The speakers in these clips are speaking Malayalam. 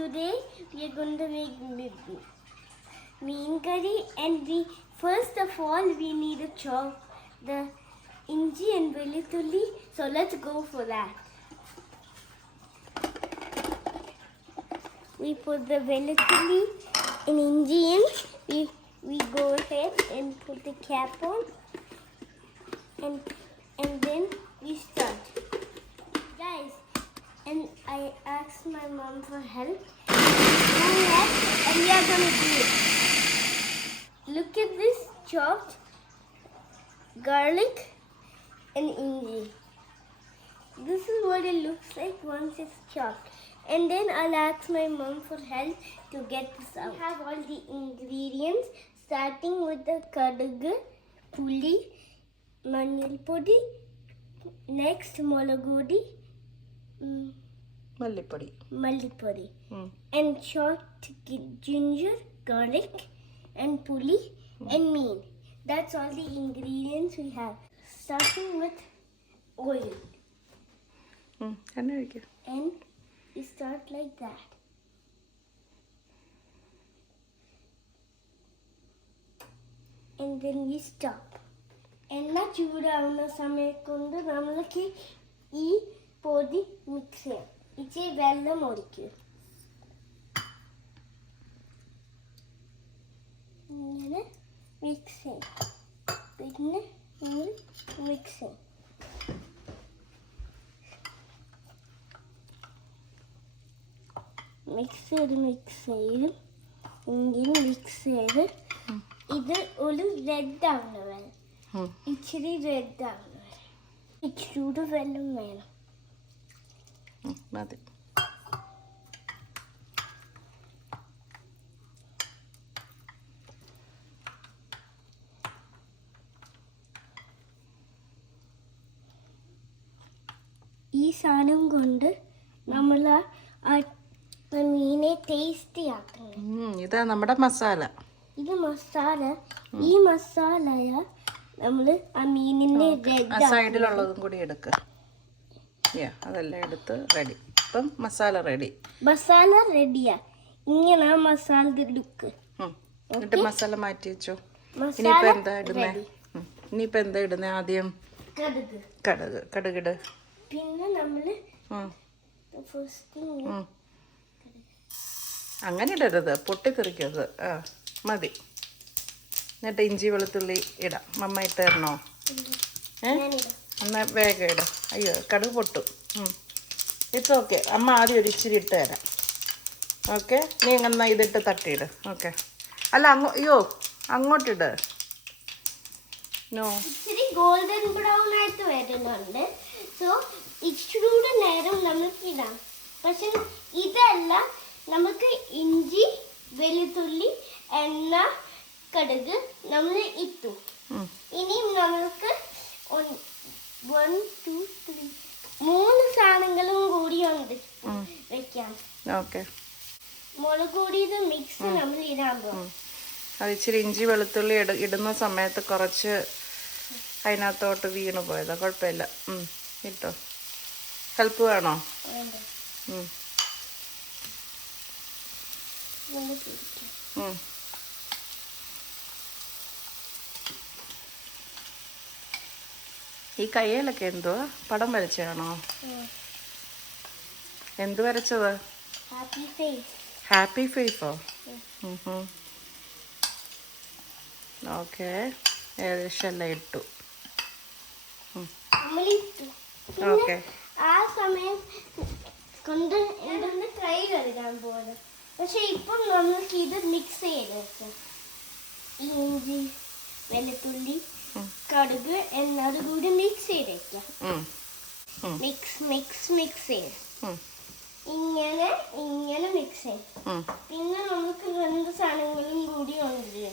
today we are going to make mean curry, and first of all we need to chop the inji and veluthulli. So let's go for that. We put the veluthulli and inji in. We go ahead and put the cap on, and then we start. Guys, and I asked my mom for help, and we are gonna do it. Look at this chopped garlic and inji. This is what it looks like once it's chopped. And then I'll ask my mom for help to get this out. We have all the ingredients, starting with the kadugu, puli, manjal podi, next molagudi, Mallipodi, and chopped ginger, garlic, and puli, and mean. That's all the ingredients we have. Starting with oil. And we start like that. And then we stop. എണ്ണ ചൂടാവുന്ന സമയം കൊണ്ട് നമ്മൾക്ക് ഈ പൊടി മിക്സ് ചെയ്യാം. ഇച്ചിരി വെള്ളം ഒഴിക്കുക. ഇങ്ങനെ മിക്സ് ചെയ്യും. പിന്നെ മിക്സ് ചെയ്യും. മിക്സ് ചെയ്ത് ഇങ്ങനെ മിക്സ് ചെയ്ത് ഇത് ഒരു റെഡ് ആവുന്ന വരെ, ഇച്ചിരി റെഡ് ആവുന്ന വരെ ഇച്ചിരി വെള്ളം വേണം. മതി. ഈ സാധനം കൊണ്ട് നമ്മൾ ആ മീനെ ടേസ്റ്റി ആക്കണം. ഇതാ നമ്മുടെ മസാല. ഇത് മസാല. ഈ മസാലയ നമ്മൾ ആ മീനിന്റെ സൈഡിലുള്ളതും കൂടി എടുക്കുക. അതെല്ലാം എടുത്ത് റെഡി. ഇപ്പം മസാല റെഡി. മസാല റെഡിയാ. ഇങ്ങനെ മസാല എടുക്കുക. എന്നിട്ട് മസാല മാറ്റി വെച്ചോ. ഇനിയിപ്പോ എന്താ ഇടുന്നേ? ആദ്യം കടുകിട്. പിന്നെ നമ്മള് അങ്ങനെ ഇടരുത്, പൊട്ടിത്തെറിക്കരുത്. മതി. എന്നിട്ട് ഇഞ്ചി വെളുത്തുള്ളി ഇടാം. മമ്മ ഇട്ട് തരണോ? എന്നാൽ വേഗം ഇടാം. അയ്യോ, കടുക് പൊട്ടും. It's okay. അമ്മ ആദ്യം ഒരു ഇച്ചിരി ഇട്ട് തരാം. ഓക്കെ, നീ എന്നാ ഇതിട്ട് തട്ടിയിട്. ഓക്കെ. അല്ല, അങ്ങോട്ടിട്. നോ, ഇച്ചിരി ഗോൾഡൻ ബ്രൗൺ ആയിട്ട് വരുന്നുണ്ട്. സോ ഇച്ചിരി നേരം നമുക്ക് ഇടാം. പക്ഷെ ഇതല്ല, നമുക്ക് ഇഞ്ചി വെളുത്തുള്ളി എണ്ണ കടുക് നമ്മൾ ഇട്ടു. ഇനിയും നമുക്ക് 1 2 3 3 സാധനങ്ങളും കൂടി ഉണ്ട് വെക്കാം. ഓക്കെ. മുളക് പൊടിയുടെ മിക്സ് നമ്മൾ ഇടാൻ പോകും. അത് ഇച്ചിരി ഇഞ്ചി വെളുത്തുള്ളി ഇടുന്ന സമയത്ത് കുറച്ച് അതിനകത്തോട്ട് വീണ് പോയതാ. കുഴപ്പമില്ല, ഇട്ടോ. ഹെൽപ്പ് വേണോ? ഈ കയ്യിലൊക്കെ എന്തുവാ? പടം വരച്ചാണോ? എന്ത് വരച്ചത്? ഹാപ്പി ഫേസോ? ഓക്കെ, ഏകദേശം എല്ലാം ഇട്ടു. ഓക്കെ. ആ സമയം കൊണ്ട് എന്തൊന്ന് ട്രൈ കഴുകാൻ പോകുന്നത്. പക്ഷെ ഇപ്പം നമുക്ക് ഇത് മിക്സ് ചെയ്ത് വെക്കാം. ഇഞ്ചി വെളുത്തുള്ളി കടുക് എന്നത് കൂടി മിക്സ് ചെയ്ത് വെക്കാം. മിക്സ് ചെയ്ത് ഇങ്ങനെ മിക്സ് ചെയ്യും. പിന്നെ നമുക്ക് 2 സാധനങ്ങളും കൂടി ഉണ്ട്.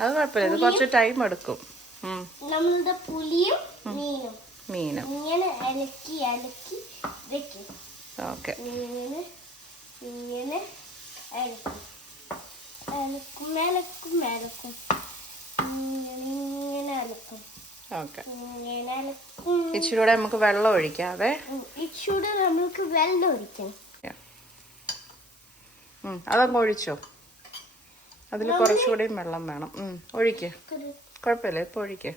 അത് കുഴപ്പമില്ല, ഇത് കുറച്ച് ടൈം എടുക്കും. നമ്മളുടെ പുളിയും മീനും ഇങ്ങനെ ഇളക്കി വെക്കും. ഓക്കെ. ഇങ്ങനെ ഇളക്കും. ഇങ്ങനെ ഇളക്കും. ഓക്കെ. ഇച്ചിരി കൂടെ നമുക്ക് വെള്ളം ഒഴിക്കാവേ. ഇച്ചിരി നമുക്ക് വെള്ളം ഒഴിക്കണം. അതങ്ങ് ഒഴിച്ചോ. അതിൽ കുറച്ചുകൂടിയും വെള്ളം വേണം. ഒഴിക്ക്, കുഴപ്പമില്ല, ഇപ്പോൾ ഒഴിക്ക്.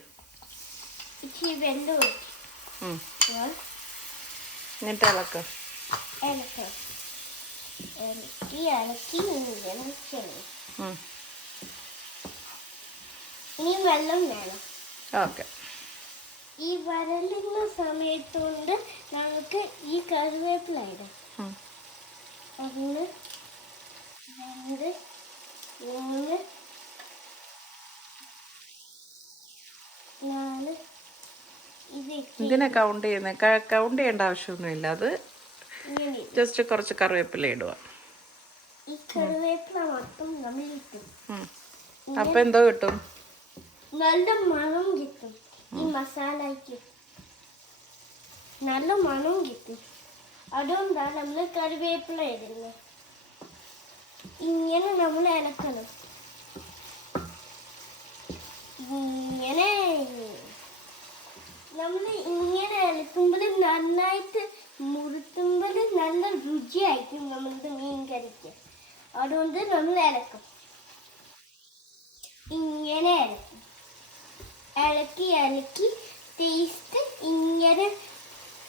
എന്നിട്ട് ഇളക്ക്. ഇനി വെള്ളം വേണം. ഓക്കെ. ഈ വരളുന്ന സമയത്തുകൊണ്ട് നമുക്ക് ഈ കറിവേപ്പില ഇടാം. 1 2 3 4 ഇതിനെ കൗണ്ട് ചെയ്യേണ്ട ആവശ്യമൊന്നുമില്ല. അത് ജസ്റ്റ് കുറച്ച് കറിവേപ്പില ഇടുക. ഈ കറിവേപ്പില മൊത്തം നമ്മൾ ഇട്ടു. അപ്പം എന്തോ കിട്ടും? നല്ല മണം കിട്ടും. ഈ മസാലയ്ക്ക് നല്ല മണം കിട്ടും. അതുകൊണ്ടാണ് നമ്മൾ കറിവേപ്പില ഇടുന്നത്. ഇങ്ങനെ നമ്മൾ ഇളക്കണം. ഇങ്ങനെ നമ്മൾ ഇങ്ങനെ ഇളക്കുമ്പോൾ നന്നായിട്ട് മുറുത്തുമ്പോൾ നല്ല രുചിയായിരിക്കും നമ്മളുടെ മീൻ കറിക്ക്. അതുകൊണ്ട് നമ്മൾ ഇളക്കും. ഇങ്ങനെ ഇളക്കും. ഇളക്കി ടേസ്റ്റ് ഇങ്ങനെ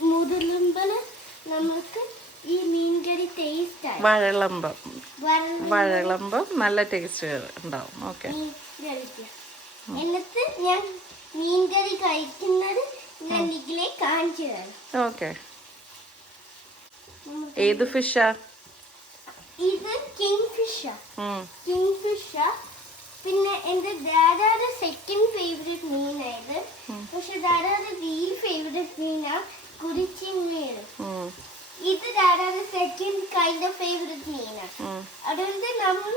മുതലുമ്പോൾ നമുക്ക് ഈ മീൻകറി ടേസ്റ്റ് ആയി. വഴളമ്പം നല്ല ടേസ്റ്റ് ഉണ്ടാവും. ഓക്കെ. എന്നിട്ട് ഞാൻ മീൻകറി കഴിക്കുന്നത് ഞാൻ ഇതിലെ കാണിച്ചു തരാം. ഓക്കെ. ഏത് ഫിഷാ? ഇത് കിങ് ഫിഷാ. പിന്നെ എൻ്റെ ദാദായുടെ സെക്കൻഡ് ഫേവറേറ്റ് മീനായത്. പക്ഷെ ദാദായുടെ റിയൽ ഫേവറേറ്റ് മീനാ കുരിച്ചിൻ മീൻ. ഇത് ദാദായുടെ സെക്കൻഡ് കൈൻഡ് ഓഫ് ഫേവറേറ്റ് മീനാ. അതുകൊണ്ട് നമ്മൾ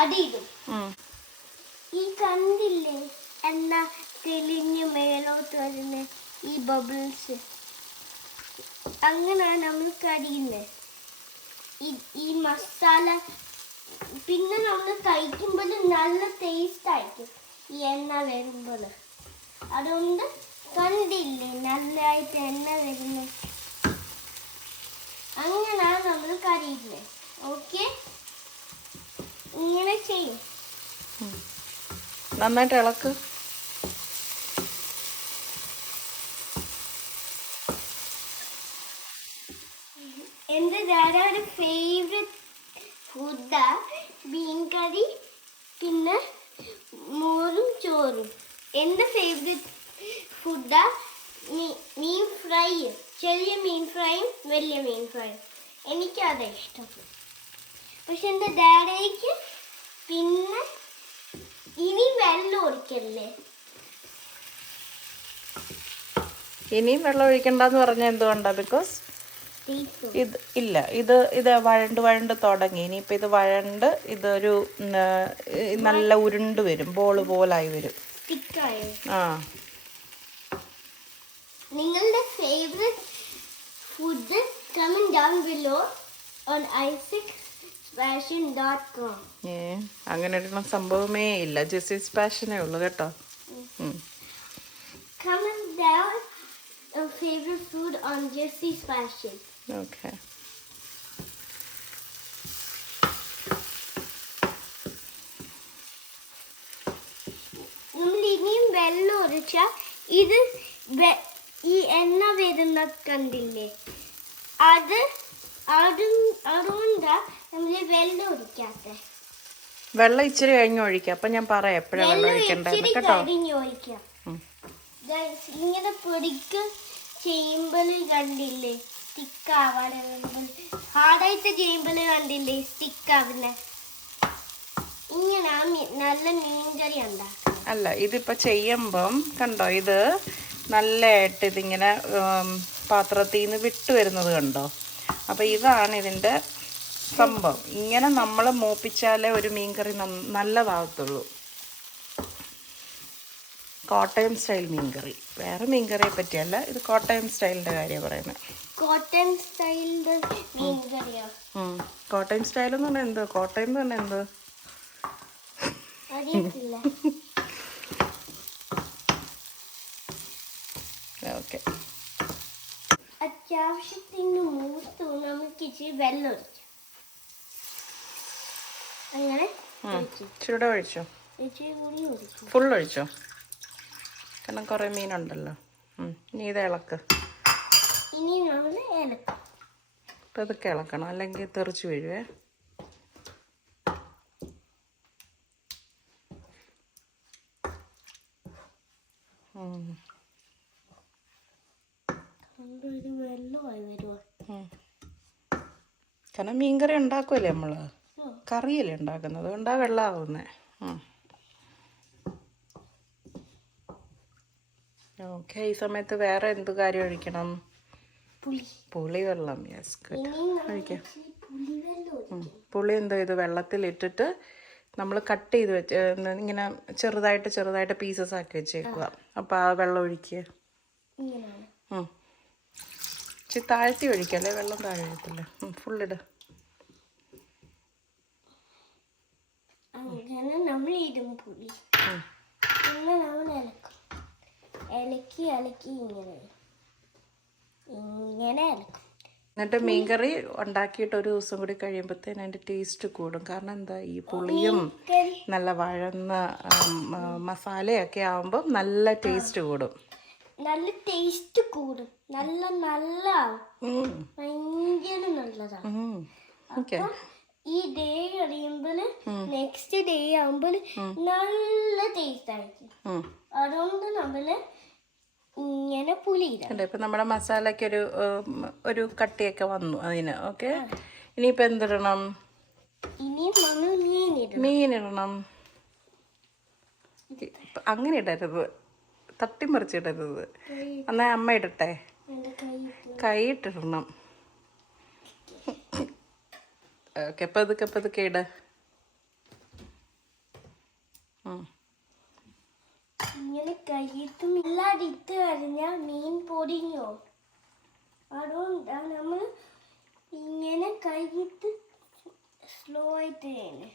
അടിയിടും. ഈ കണ്ടില്ലേ എന്നാ തെളിഞ്ഞ് മേലോട്ട് വരുന്ന ഈ ബബിൾസ്, അങ്ങനെയാണ് നമ്മൾ കടിയുന്നത്. ഈ മസാല പിന്നെ നമ്മൾ കഴിക്കുമ്പോൾ നല്ല ടേസ്റ്റ് ആയിരിക്കും ഈ എണ്ണ വരുമ്പോൾ. അതുകൊണ്ട് കണ്ടില്ലേ നല്ലതായിട്ട് എണ്ണ വരുന്നത്. അങ്ങനെയാണ് നമ്മൾ കറിയുന്നത്. ഓക്കെ, ഇങ്ങനെ ചെയ്യും. നന്നായിട്ട് ഇളക്ക്. എൻ്റെ ദാദായുടെ ഫേവറേറ്റ് ഫുഡാ മീൻ കറി, പിന്നെ മോരും ചോറും. എൻ്റെ ഫേവറേറ്റ് ഫുഡാ മീൻ ഫ്രൈ. ചെറിയ മീൻ ഫ്രൈയും വലിയ മീൻ ഫ്രൈയും എനിക്കതാ ഇഷ്ടം. പക്ഷെ എൻ്റെ ഡാഡയ്ക്ക് പിന്നെ ഇനി വെള്ളം ഒഴിക്കല്ലേ. ഇനിയും വെള്ളം ഒഴിക്കണ്ടെന്ന് പറഞ്ഞാൽ എന്തുകൊണ്ടാ? ബിക്കോസ് ഇത് വഴണ്ട് തുടങ്ങി. ഇനിയിപ്പോൾ ഇത് വഴണ്ട് ഇതൊരു നല്ല ഉരുണ്ട് വരും, ബോള് പോലായി വരും. ആ, നിങ്ങളുടെ favourite food comment down below on isaacspassion.com. അങ്ങനെ ഒരു സംഭവമേ ഇല്ല. ജെസ്സിസ് പാഷനേ ഉള്ളൂ കേട്ടോ. Comment down your favorite food on Jesse's Passion. Okay. നമ്മൾ ഇനിയും വെള്ളം ഒഴിച്ചാൽ ഇത് ഈ എണ്ണ വരുന്ന കണ്ടില്ലേ, അതുകൊണ്ടാ നമ്മൾ വെള്ളം ഒഴിക്കാത്ത. വെള്ളം ഇച്ചിരി കഴിഞ്ഞ് ഒഴിക്കാം. അപ്പൊ ഞാൻ പറയാം എപ്പോഴാണ് വെള്ളം ഒഴിക്കേണ്ടത് കേട്ടോ. ഇങ്ങനെ പൊടിക്ക് ചെയ്യുമ്പോൾ കണ്ടില്ലേ സ്റ്റിക്കാവാൻ, ഹാർഡായിട്ട് ചെയ്യുമ്പോൾ കണ്ടില്ലേ സ്റ്റിക്കാവുന്ന. ഇങ്ങനെ നല്ല മീൻകറി ഉണ്ടാക്കാം. അല്ല, ഇതിപ്പോ ചെയ്യുമ്പം കണ്ടോ, ഇത് നല്ലതായിട്ട് ഇതിങ്ങനെ പാത്രത്തിൽ നിന്ന് വിട്ടു വരുന്നത് കണ്ടോ. അപ്പൊ ഇതാണ് ഇതിന്റെ സംഭവം. ഇങ്ങനെ നമ്മൾ മൂപ്പിച്ചാലേ ഒരു മീൻകറി നല്ലതാകത്തുള്ളൂ. കോട്ടയം സ്റ്റൈൽ മീൻകറി, വേറെ മീൻകറിയെ പറ്റിയല്ല, ഇത് കോട്ടയം സ്റ്റൈലിന്റെ കാര്യം പറയുന്നത്. കോട്ടയം സ്റ്റൈലിന്റെ മീൻകറിയോ? കോട്ടയം സ്റ്റൈൽ എന്ന് പറഞ്ഞാൽ എന്തോ, കോട്ടയം എന്ന് പറഞ്ഞാൽ എന്തോ അറിയത്തില്ല. ഓക്കെ. അത്യാവശ്യത്തിന് മൂത്ത് നമുക്ക് ഇച്ചിരി വെള്ളം ഒഴിക്കാം. അങ്ങനെ ഇച്ചിരൂടെ ഒഴിച്ചോ? ഇച്ചിരി കൂടി ഒഴിക്കും. ഫുൾ ഒഴിച്ചോ? കാരണം കുറേ മീനുണ്ടല്ലോ. ഇനി ഇത് ഇളക്ക്. ഇനി നമ്മൾ ഇളക്കും. ഇതൊക്കെ ഇളക്കണം, അല്ലെങ്കിൽ തെറിച്ച് വീഴുവേ. കാരണം മീൻകറി ഉണ്ടാക്കുമല്ലേ നമ്മൾ, കറിയല്ലേ ഉണ്ടാക്കുന്നത്, അതുകൊണ്ടാണ് വെള്ളമാകുന്നത്. ഓക്കെ. ഈ സമയത്ത് വേറെ എന്ത് കാര്യം ഒഴിക്കണം? പുളി വെള്ളം. യെസ്, ഒഴിക്കാം. പുളി എന്തോ ഇത് വെള്ളത്തിലിട്ടിട്ട് നമ്മൾ കട്ട് ചെയ്ത് വെച്ച് ഇങ്ങനെ ചെറുതായിട്ട് പീസസ് ആക്കി വെച്ചേക്കുക. അപ്പോൾ ആ വെള്ളം ഒഴിക്കുക. ഇച്ചിരി താഴ്ത്തി ഒഴിക്കല്ലേ, വെള്ളം താഴെ ഒഴിക്കല്ലേ. ഫുള്ളിട്. അങ്ങനെ നമ്മൾ ഇടും പുളി. പിന്നെ നമ്മൾ ഇളക്കി ഇങ്ങനെ ഇളക്കും. എന്നിട്ട് മീൻകറി ഉണ്ടാക്കിയിട്ട് ഒരു ദിവസം കൂടി കഴിയുമ്പോഴത്തേന് അതിൻ്റെ ടേസ്റ്റ് കൂടും. കാരണം എന്താ, ഈ പുളിയും നല്ല വഴന്ന മസാലയൊക്കെ ആകുമ്പോൾ നല്ല ടേസ്റ്റ് കൂടും. നല്ല ടേസ്റ്റ് കൂടും. നല്ല ഭയങ്കര നല്ലതാണ്. ഈ ഡേ കഴിയുമ്പോൾ നെക്സ്റ്റ് ഡേ ആകുമ്പോൾ നല്ല ടേസ്റ്റ് ആയിരിക്കും. അതുകൊണ്ട് നമ്മള് ഇങ്ങനെ പുളി ഇടാം. ഇപ്പം നമ്മുടെ മസാലയ്ക്ക് ഒരു കട്ടിയൊക്കെ വന്നു അതിന്. ഓക്കെ, ഇനിയിപ്പോൾ എന്തിടണം? ഇനി നമ്മൾ മീനിടണം. അങ്ങനെ ഇടരുത്, തട്ടിമറിച്ചിടരുത്. എന്നാൽ അമ്മ ഇടട്ടെ. കൈ ഇട്ടിടണം. ഓക്കെ, പതുക്കെ ഇട. ഇങ്ങനെ കയ്യത്തും ഇല്ലാതിട്ട് കഴിഞ്ഞാൽ മീൻ പൊടിഞ്ഞോ. അതുകൊണ്ടാണ് നമ്മൾ ഇങ്ങനെ കയ്യിട്ട് സ്ലോ ആയിട്ട് തന്നെ.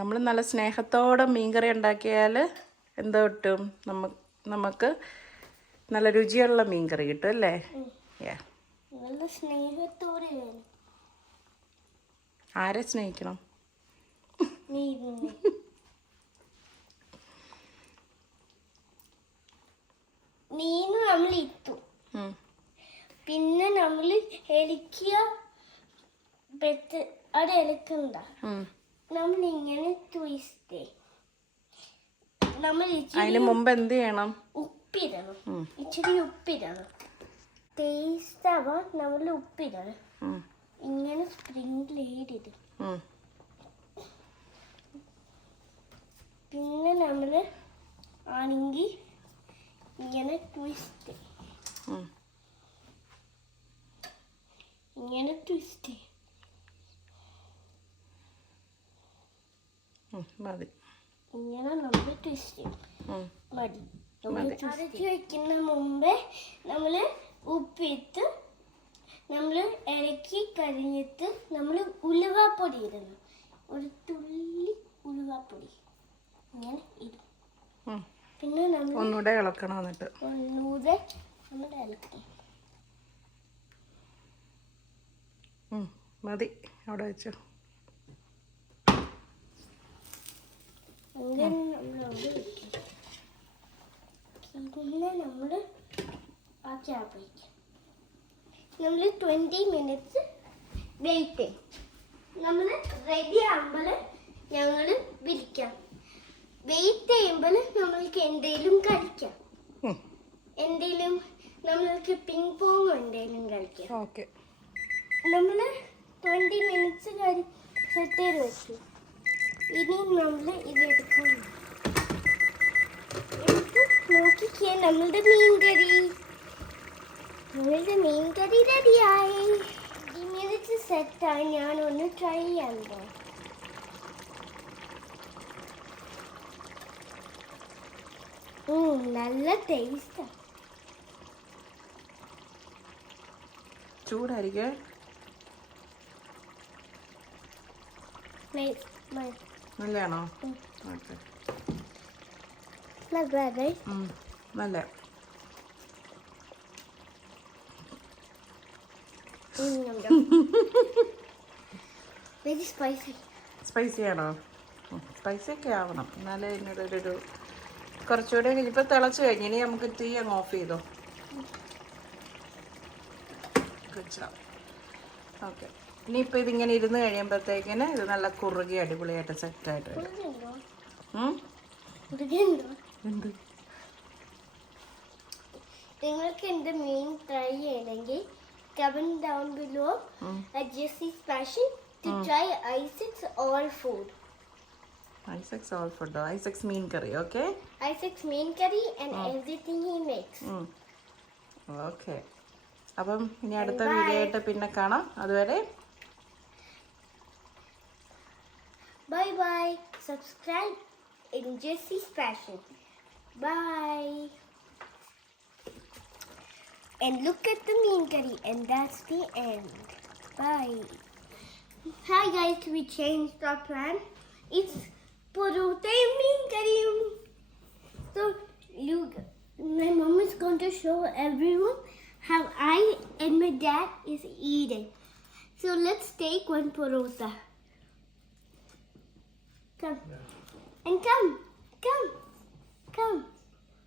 നമ്മൾ നല്ല സ്നേഹത്തോടെ മീൻകറി ഉണ്ടാക്കിയാൽ എന്താ കിട്ടും? നമുക്ക് നല്ല രുചിയുള്ള മീൻകറി കിട്ടും അല്ലേ? നല്ല സ്നേഹത്തോടെ വേണം. ആരെ സ്നേഹിക്കണം? മീൻ നമ്മൾ ഇട്ടു, പിന്നെ നമ്മൾ ഇളക്കിയ അത് ഇളക്കണ്ട. നമ്മൾ ഇങ്ങനെ ട്വിസ്റ്റ്. നമ്മൾ അതിന് മുമ്പ് എന്ത് ചെയ്യണം? ഉപ്പിടണം. ഇച്ചിരി ഉപ്പിടണം. ടേസ്റ്റ് ആവാൻ നമ്മൾ ഉപ്പിടണം. ഇങ്ങനെ സ്പ്രിംഗിൾ ചെയ്തിടും. പിന്നെ നമ്മൾ ആണെങ്കിൽ ഇങ്ങനെ ട്വിസ്റ്റ് മതി. ഇങ്ങനെ നമ്മൾ ട്വിസ്റ്റ് ചെയ്യും. മതി. അരച്ച് വയ്ക്കുന്ന മുമ്പേ നമ്മൾ ഉപ്പിട്ട് നമ്മൾ ഇളക്കി കഴിഞ്ഞിട്ട് നമ്മൾ ഉലുവാപ്പൊടി ഇടണം. ഒരു തുള്ളി ഉലുവാപ്പൊടി ഇങ്ങനെ ഇടും. പിന്നെ നമ്മൾ ഒന്നുകൂടെ ഇളക്കണം. എന്നിട്ട് ഒന്നുകൂടെ നമ്മൾ ഇളക്കണം. മതി, അവിടെ വെച്ചോ. അങ്ങനെ നമ്മൾ അവിടെ വയ്ക്കും. പിന്നെ നമ്മൾ ആ ക്യാപ്പ് വയ്ക്കും. നമ്മൾ 20 minutes വെയിറ്റ് ചെയ്യും. നമ്മൾ റെഡി ആകുമ്പോൾ ഞങ്ങൾ വിളിക്കാം. വെയിറ്റ് ചെയ്യുമ്പോൾ നമ്മൾക്ക് എന്തെങ്കിലും കളിക്കാം. എന്തെങ്കിലും നമ്മൾക്ക് പിങ് പോങ് എന്തെങ്കിലും കളിക്കാം. ഓക്കെ, നമ്മൾ 20 minutes സെറ്റ് ചെയ്ത് വെച്ചു. ഇനി നമ്മൾ ഇതെടുക്കാം. നോക്കിക്കേ, നമ്മളുടെ മീൻകറി റെഡിയായി. 20 minutes സെറ്റായി. ഞാനൊന്ന് ട്രൈ ചെയ്യാൻ പോകും. നല്ല ടേസ്റ്റാ. ചൂടായിരിക്കേ. നല്ലതാണോ? ഓക്കെ, നല്ല. Very spicy. സ്പൈസി ആണോ? സ്പൈസി ഒക്കെ ആവണം, എന്നാലേ ഇതിനൊരു കുറച്ചുകൂടെ ഇപ്പോൾ തിളച്ച് കഴിഞ്ഞ് ഇനി നമുക്ക് തീ അങ്ങ് ഓഫ് ചെയ്തോ. ഓക്കെ, ഇനിയിപ്പോൾ ഇതിങ്ങനെ ഇരുന്ന് കഴിയുമ്പോഴത്തേക്കിന് ഇത് നല്ല കുറുകി അടിപൊളിയായിട്ട് സെറ്റായിട്ട് വരും. എന്ത് നിങ്ങൾക്ക് എൻ്റെ മീൻ ട്രൈ ചെയ്യണമെങ്കിൽ comment down below Jessie's passion to try Isaac's all food. Isaac's all food. Isaac's mean curry, okay? Isaac's mean curry and everything he makes. Okay, അപ്പം ഇനി അടുത്ത വീഡിയോ ആയിട്ട് പിന്നെ കാണാം. അതുവരെ bye bye. Subscribe in Jessie's passion. Bye. And look at the mean curry, and that's the end. Bye. Hi guys, we changed our plan. It's parota and mean curry. So my mom is going to show everyone how I and my dad is eating. So let's take one parota. Come. And come.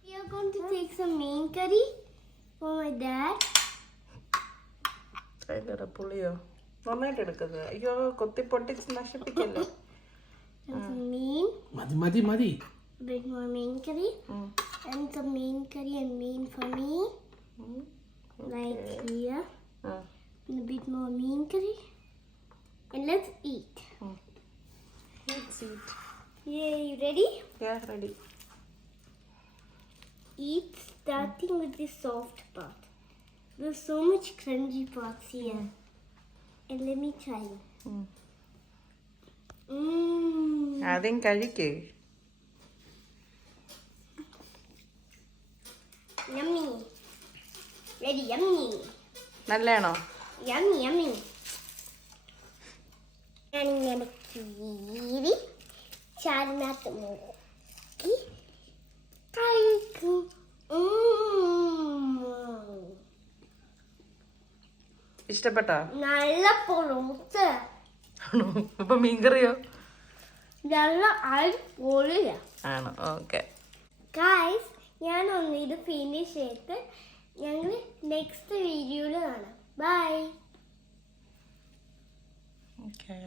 We are going to take some mean curry for my dad. അതിൻ്റെ പുളിയോ നന്നായിട്ട് എടുക്കുന്നത്? അയ്യോ, കൊത്തി പൊട്ടിച്ച് നശിപ്പിക്കല്ലേ. And some mean. മതി. A bit more mean curry. And some mean curry and mean for me. Like here. And a bit more mean curry. And let's eat. Let's eat. Yeah, you ready? Yeah, ready. Eat starting with the soft part. There's so much crunchy parts here. And let me try. ആദ്യം കഴിക്കേ. Yummy. Ready, yummy. നല്ലതാണോ? Yummy. ഞാനിങ്ങനെ കീറി ചാറിനകത്ത് നോക്കി കഴിക്കും. ഇഷ്ടപ്പെട്ടോ? നല്ല പൊറോട്ട. അപ്പൊ മീൻകറിയോ? നല്ല അടിപൊളിയാ. ആണോ? ഓക്കെ ഗായ്സ്, ഞാനൊന്ന് ഇത് ഫിനിഷ് ചെയ്തിട്ട് ഞങ്ങൾ നെക്സ്റ്റ് വീഡിയോയിൽ കാണാം. ബൈ. ഓക്കെ.